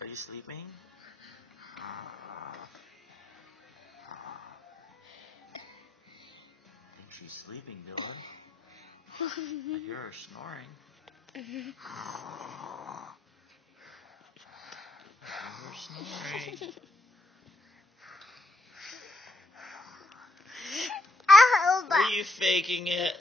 Are you sleeping? I think she's sleeping, Dylan. I hear her snoring. I hear her snoring. Are you faking it?